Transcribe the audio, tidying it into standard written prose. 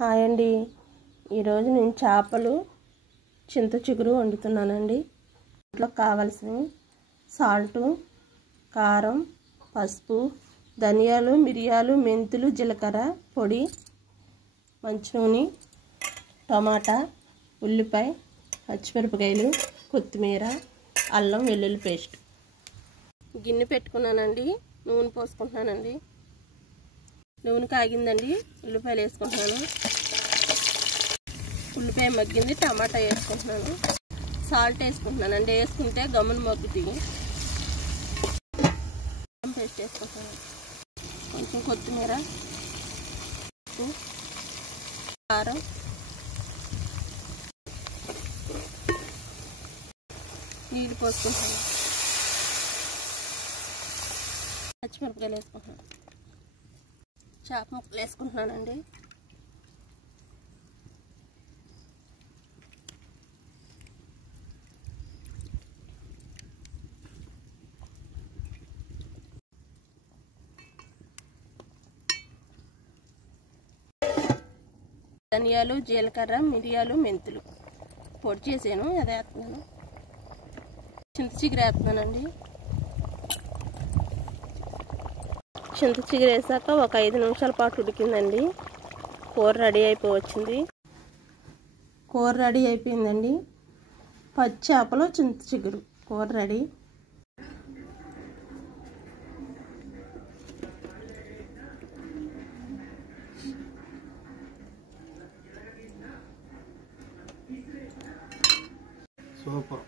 Hi అండి. ఈరోజు నేను చేపలు చింత చిగురు వండుతున్నానండి. ఇంట్లో కావాల్సినవి సాల్ట్, కారం, పసుపు, ధనియాలు, మిరియాలు, మెంతులు, జీలకర్ర పొడి, మంచి నూనె, టమాటా, ఉల్లిపాయ, పచ్చిమిరపకాయలు, కొత్తిమీర, అల్లం వెల్లుల్లి పేస్ట్. గిన్నె పెట్టుకున్నానండి. నూనె పోసుకుంటున్నానండి. నూనె కాగిందండి. ఉల్లిపాయలు వేసుకుంటున్నాను. ఉల్లిపాయ మగ్గింది. టమాటా వేసుకుంటున్నాను. సాల్ట్ వేసుకుంటున్నానండి. వేసుకుంటే గమ్మున మగ్గుతాయి. పేస్ట్ వేసుకుంటున్నాను. కొంచెం కొత్తిమీర, కారం, నీళ్ళు పోసుకుంటున్నాను. పచ్చిమిరపకాయలు వేసుకుంటున్నాను. చేప ముక్కలు వేసుకుంటున్నానండి. ధనియాలు, జీలకర్ర, మిరియాలు, మెంతులు పొడి చేసాను, అదే వేస్తున్నాను. చింత చిగురు వేస్తున్నానండి. చింత చిగురు వేసాక ఒక 5 నిమిషాల పాటు ఉడికిందండి. కూర రెడీ అయిపోవచ్చింది. కూర రెడీ అయిపోయిందండి. పచ్చి చేపలు చింత చిగురు కూర రెడీ. సూపర్.